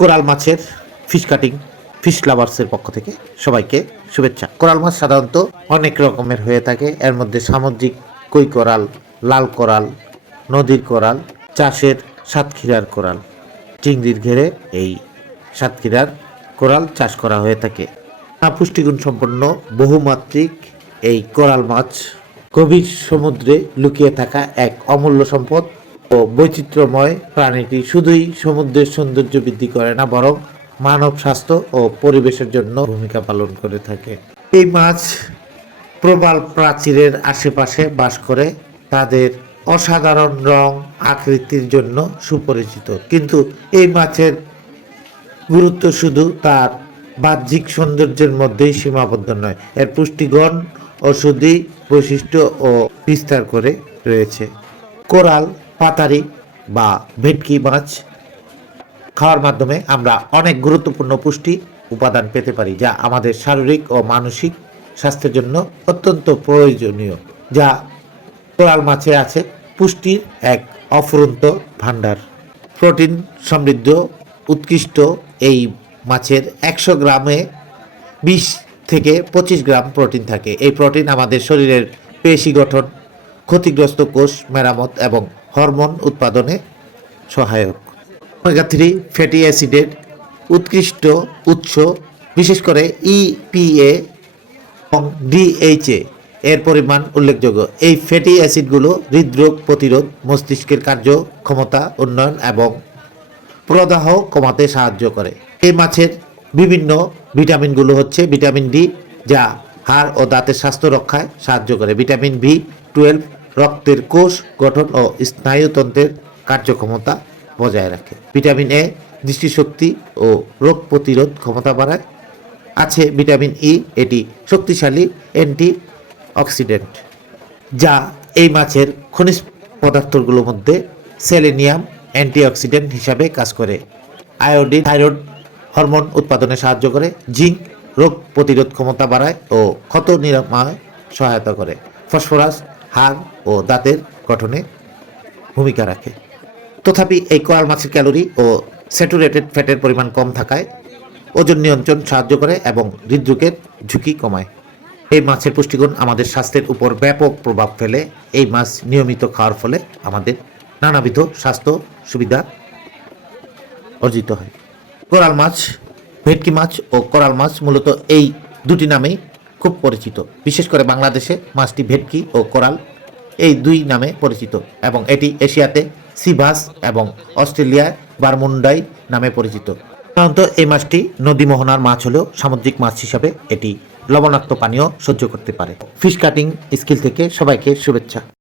Coral মাছের fish cutting fish লাভার্সের পক্ষ থেকে সবাইকে শুভেচ্ছা। কোরাল মাছ সাধারণত অনেক রকমের হয়ে থাকে। এর মধ্যে সামুদ্রিক কই কোরাল, লাল কোরাল, নদীর কোরাল, চাষের সাতক্ষীরার কোরাল, চিংড়ির ঘেরে এই সাতক্ষীরার কোরাল চাষ করা হয়ে থাকে। পুষ্টিগুণ সম্পন্ন বহুমাত্রিক এই কোরাল মাছ গভীর সমুদ্রে লুকিয়ে থাকা এক অমূল্য সম্পদ ও বৈচিত্র্যময় প্রাণীটি শুধুই সমুদ্রের সৌন্দর্য বৃদ্ধি করে না, বরং মানব স্বাস্থ্য ও পরিবেশের জন্য ভূমিকা পালন করে থাকে। এই মাছ প্রবাল প্রাচীরের আশেপাশে বাস করে। তাদের অসাধারণ রং আকৃতির জন্য সুপরিচিত, কিন্তু এই মাছের গুরুত্ব শুধু তার বাহ্যিক সৌন্দর্যের মধ্যেই সীমাবদ্ধ নয়, এর পুষ্টিগুণ ঔষধি বৈশিষ্ট্য ও বিস্তার করে রয়েছে। কোরাল, পাতারি বা ভেটকি মাছ খাওয়ার মাধ্যমে আমরা অনেক গুরুত্বপূর্ণ পুষ্টি উপাদান পেতে পারি, যা আমাদের শারীরিক ও মানসিক স্বাস্থ্যের জন্য অত্যন্ত প্রয়োজনীয়। যা কোরাল মাছে আছে পুষ্টির এক অফুরন্ত ভাণ্ডার। প্রোটিন সমৃদ্ধ উৎকৃষ্ট এই মাছের 100 গ্রামে 20 থেকে 25 গ্রাম প্রোটিন থাকে। এই প্রোটিন আমাদের শরীরের পেশি গঠন, ক্ষতিগ্রস্ত কোষ মেরামত এবং হরমোন উৎপাদনে সহায়ক। ওমেগা 3 ফ্যাটি অ্যাসিডের উৎকৃষ্ট উৎস, বিশেষ করে EPA এবং DHA এর পরিমাণ উল্লেখযোগ্য। এই ফ্যাটি অ্যাসিডগুলো হৃদরোগ প্রতিরোধ, মস্তিষ্কের কার্যক্ষমতা উন্নয়ন এবং প্রদাহ কমাতে সাহায্য করে। এই মাছের বিভিন্ন ভিটামিনগুলো হচ্ছে ভিটামিন ডি, যা হাড় ও দাঁতের স্বাস্থ্য রক্ষায় সাহায্য করে। ভিটামিন B12 রক্তের কোষ গঠন ও স্নায়ুতন্ত্রের কার্যক্ষমতা বজায় রাখে। ভিটামিন এ দৃষ্টিশক্তি ও রোগ প্রতিরোধ ক্ষমতা বাড়ায়। আছে ভিটামিন ই, এটি শক্তিশালী অ্যান্টি অক্সিডেন্ট, যা এই মাছের খনিজ পদার্থগুলোর মধ্যে সেলেনিয়াম অ্যান্টিঅক্সিডেন্ট হিসাবে কাজ করে। আয়োডিন থাইরয়েড হরমোন উৎপাদনে সাহায্য করে। জিঙ্ক রোগ প্রতিরোধ ক্ষমতা বাড়ায় ও ক্ষত নিরাময় সহায়তা করে। ফসফরাস হাড় ও দাঁতের গঠনে ভূমিকা রাখে। তথাপি এই কোরাল মাছের ক্যালোরি ও স্যাচুরেটেড ফ্যাটের পরিমাণ কম থাকায় ওজন নিয়ন্ত্রণ সাহায্য করে এবং হৃদরোগের ঝুঁকি কমায়। এই মাছের পুষ্টিগুণ আমাদের স্বাস্থ্যের উপর ব্যাপক প্রভাব ফেলে। এই মাছ নিয়মিত খাওয়ার ফলে আমাদের নানাবিধ স্বাস্থ্য সুবিধা অর্জিত হয়। কোরাল মাছ, ভেটকি মাছ ও কোরাল মাছ মূলত এই দুটি নামেই খুব পরিচিত। বিশেষ করে বাংলাদেশে মাছটি ভেটকি ও কোরাল এই দুই নামে পরিচিত, এবং এটি এশিয়াতে সিভাস এবং অস্ট্রেলিয়ায় বারমুন্ডাই নামে পরিচিত। সাধারণত এই মাছটি নদী মোহনার মাছ হলেও সামুদ্রিক মাছ হিসাবে এটি লবণাক্ত পানীয় সহ্য করতে পারে। ফিশ কাটিং স্কিল থেকে সবাইকে শুভেচ্ছা।